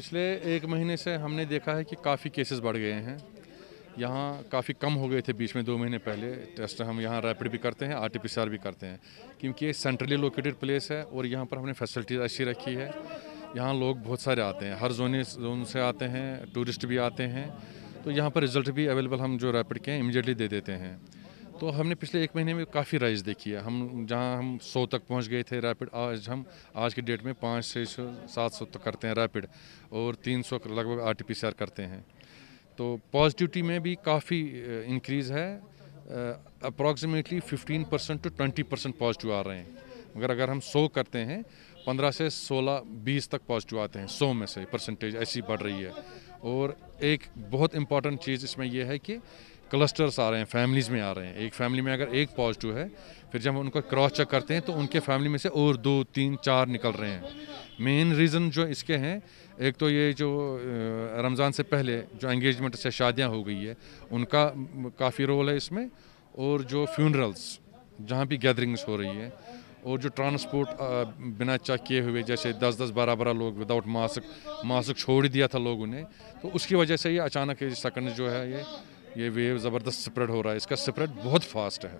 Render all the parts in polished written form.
पिछले 1 महीने से हमने देखा है कि काफ़ी केसेस बढ़ गए हैं। यहाँ काफ़ी कम हो गए थे बीच में 2 महीने पहले। टेस्ट हम यहाँ रैपिड भी करते हैं, आरटीपीसीआर भी करते हैं, क्योंकि ये सेंट्रली लोकेटेड प्लेस है और यहाँ पर हमने फैसिलिटीज़ अच्छी रखी है। यहाँ लोग बहुत सारे आते हैं, हर जोन से आते हैं, टूरिस्ट भी आते हैं, तो यहाँ पर रिजल्ट भी अवेलेबल हम जो रैपिड के हैं इमीडिएटली दे देते हैं। तो हमने पिछले 1 महीने में काफ़ी राइज देखी है। हम जहाँ हम 100 तक पहुँच गए थे रैपिड, आज की डेट में 500-700 तक करते हैं रैपिड और 300 लगभग आरटीपीसीआर करते हैं। तो पॉजिटिविटी में भी काफ़ी इंक्रीज़ है। अप्रॉक्सीमेटली 15% टू 20% पॉजिटिव आ रहे हैं, मगर अगर हम 100 करते हैं 15 से 16-20 तक पॉजिटिव आते हैं। 100 में से परसेंटेज ऐसी बढ़ रही है। और एक बहुत इंपॉर्टेंट चीज़ इसमें यह है कि क्लस्टर्स आ रहे हैं, फैमिलीज़ में आ रहे हैं। एक फैमिली में अगर एक पॉजिटिव है, फिर जब हम उनको क्रॉस चेक करते हैं तो उनके फैमिली में से और 2, 3, 4 निकल रहे हैं। मेन रीज़न जो इसके हैं, एक तो ये जो रमज़ान से पहले जो एंगेजमेंट से शादियां हो गई है उनका काफ़ी रोल है इसमें, और जो फ्यूनरल्स जहाँ भी गैदरिंग्स हो रही है, और जो ट्रांसपोर्ट बिना चेक किए हुए जैसे 10-10, 12-12 लोग विदाउट मास्क छोड़ दिया था लोगों ने, तो उसकी वजह से ये अचानक सेकंड जो है ये वेव ज़बरदस्त स्प्रेड हो रहा है। इसका स्प्रेड बहुत फास्ट है।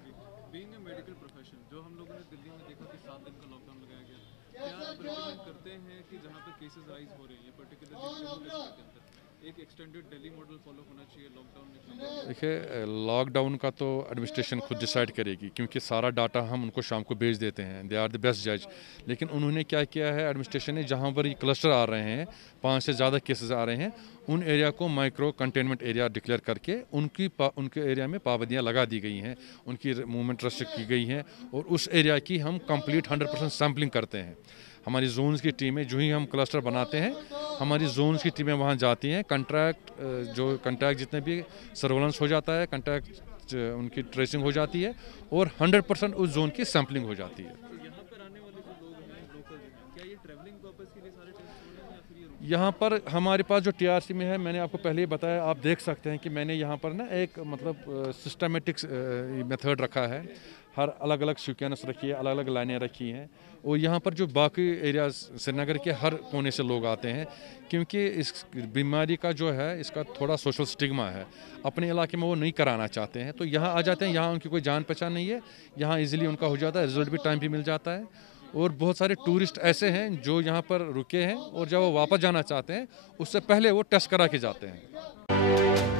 बीइंग अ मेडिकल प्रोफेशन, जो हम लोगों ने दिल्ली में देखा कि 7 दिन का लॉकडाउन लगाया गया, क्या आप रिकमेंड करते हैं कि जहाँ पे केसेस राइज हो रहे हैं पर्टिकुलरली जम्मू कश्मीर के अंदर एक एक्सटेंडेड दिल्ली मॉडल फॉलो होना चाहिए लॉकडाउन में? देखिए, लॉकडाउन का तो एडमिनिस्ट्रेशन खुद डिसाइड करेगी, क्योंकि सारा डाटा हम उनको शाम को भेज देते हैं। दे आर द बेस्ट जज। लेकिन उन्होंने क्या किया है, एडमिनिस्ट्रेशन ने जहाँ पर ये क्लस्टर आ रहे हैं, 5 से ज़्यादा केसेस आ रहे हैं, उन एरिया को माइक्रो कंटेनमेंट एरिया डिक्लेयर करके उनके एरिया में पाबंदियाँ लगा दी गई हैं, उनकी मूवमेंट रेस्ट्रिक्ट की गई हैं, और उस एरिया की हम कंप्लीट 100% सैम्पलिंग करते हैं। हमारी जोन्स की टीमें जो ही हम क्लस्टर बनाते हैं, हमारी जोन्स की टीमें वहाँ जाती हैं। कंटैक्ट जितने भी सर्वेलेंस हो जाता है, कंटैक्ट उनकी ट्रेसिंग हो जाती है, और 100% उस जोन की सैम्पलिंग हो जाती है। तो यहाँ पर आने वाले जो लोग हैं लोकल जो हैं, क्या ये ट्रैवलिंग पर्पस के लिए सारे टेस्ट हो रहे हैं या फिर ये यहाँ पर हमारे पास जो टीआरसी में है, मैंने आपको पहले ही बताया, आप देख सकते हैं कि मैंने यहाँ पर ना एक मतलब सिस्टमेटिक मेथड रखा है। हर अलग अलग सीक्वेंस रखी है, अलग अलग लाइनें रखी हैं, और यहाँ पर जो बाकी एरियाज श्रीनगर के हर कोने से लोग आते हैं, क्योंकि इस बीमारी का जो है इसका थोड़ा सोशल स्टिग्मा है। अपने इलाके में वो नहीं कराना चाहते हैं, तो यहाँ आ जाते हैं। यहाँ उनकी कोई जान पहचान नहीं है, यहाँ इजीली उनका हो जाता है, रिजल्ट भी टाइम पे मिल जाता है। और बहुत सारे टूरिस्ट ऐसे हैं जो यहाँ पर रुके हैं, और जब वो वापस जाना चाहते हैं उससे पहले वो टेस्ट करा के जाते हैं।